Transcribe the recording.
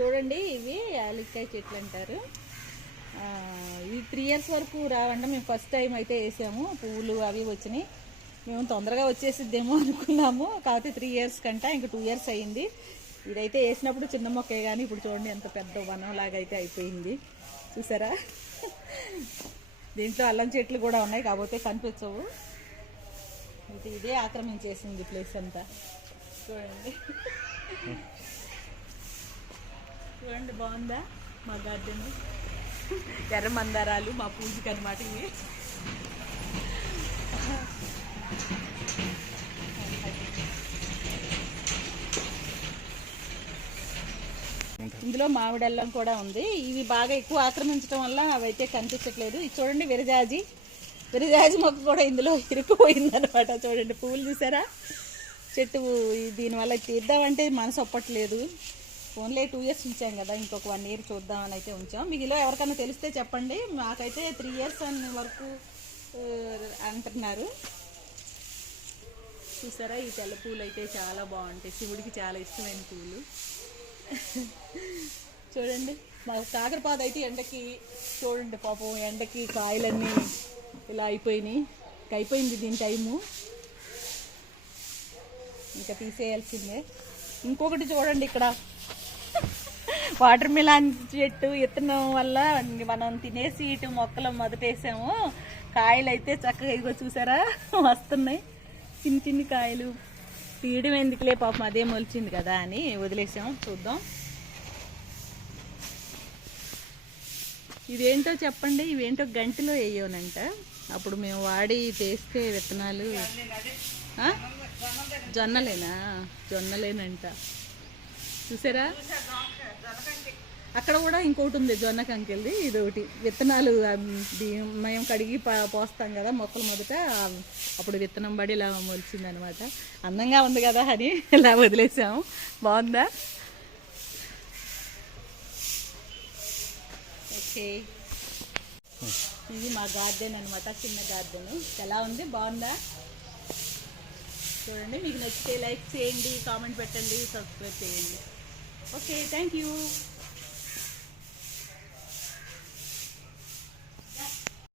చూడండి ఇవి యాలక్కాయ చెట్లు అంటారు. ఇవి త్రీ ఇయర్స్ వరకు రావండి మేము ఫస్ట్ టైం అయితే వేసాము. పువ్వులు అవి వచ్చినాయి. మేము తొందరగా వచ్చేసిద్దేమో అనుకున్నాము. కాకపోతే త్రీ ఇయర్స్ కంటే ఇంకా టూ ఇయర్స్ అయ్యింది. ఇదైతే వేసినప్పుడు చిన్న మొక్కే కానీ ఇప్పుడు చూడండి ఎంత పెద్ద వనం లాగా అయితే అయిపోయింది. చూసారా? దీంట్లో అల్లం చెట్లు కూడా ఉన్నాయి కాకపోతే కనిపించవు. అయితే ఇదే ఆక్రమించేసింది ప్లేస్ అంతా. చూడండి. చూడండి బాగుందా? మా గార్డెన్ ఎర్ర మందారాలు మా పూజకి అనమాట ఇవి. ఇందులో మామిడల్లం కూడా ఉంది. ఇవి బాగా ఎక్కువ ఆక్రమించడం వల్ల అవైతే కనిపించట్లేదు. ఇది చూడండి విరజాజి. విరజాజి మొక్క కూడా ఇందులో ఇరుక్కుపోయింది అనమాట చూడండి పువ్వులు చూసారా? చెట్టు దీనివల్ల తీద్దామంటే మనసు ఒప్పట్లేదు. ఓన్లీ టూ ఇయర్స్ ఉంచాం కదా ఇంకొక వన్ ఇయర్ చూద్దామని అయితే ఉంచాం. ఇలా ఎవరికైనా తెలిస్తే చెప్పండి. మాకైతే త్రీ ఇయర్స్ అని వరకు అంటున్నారు. చూసారా ఈ తెల్ల పూలు అయితే చాలా బాగుంటాయి. శివుడికి చాలా ఇష్టమైన పూలు. చూడండి మా కాకరపాద అయితే ఎండకి చూడండి పాపం ఎండకి కాయలన్నీ ఇలా అయిపోయినాయి. ఇంకా అయిపోయింది దీని టైము. ఇంకా తీసేయాల్సిందే. ఇంకొకటి చూడండి ఇక్కడ. వాటర్ మిలాన్ చెట్టు విత్తనం వల్ల మనం తినేసి ఇటు మొక్కలు మొదటేసాము. కాయలు అయితే చక్కగా ఇదిగో చూసారా? వస్తున్నాయి. చిన్న చిన్ని కాయలు. తీయడం ఎందుకులే పాపం అదే మొలిచింది కదా అని వదిలేసాము. చూద్దాం. ఇవేంటో చెప్పండి. ఇవేంటో గంటలో వేయనంట అప్పుడు మేము వాడి తెస్తే విత్తనాలు. జొన్నలేనా? జొన్నలేనంట. చూసారా? అక్కడ కూడా ఇంకోటి ఉంది జొన్న కంకెళ్ళి. ఇది ఒకటి విత్తనాలు మేము కడిగి పోస్తాం కదా మొక్కలు మొదట. అప్పుడు విత్తనం పడి ఇలా మొలిచింది అనమాట అందంగా ఉంది కదా అని ఇలా వదిలేసాము. బాగుందా? ఓకే. ఇది మా గార్డెన్ అనమాట చిన్న గార్డెన్. ఎలా ఉంది? బాగుందా? చూడండి మీకు నచ్చితే లైక్ చేయండి కామెంట్ పెట్టండి సబ్స్క్రైబ్ చేయండి. Okay, thank you.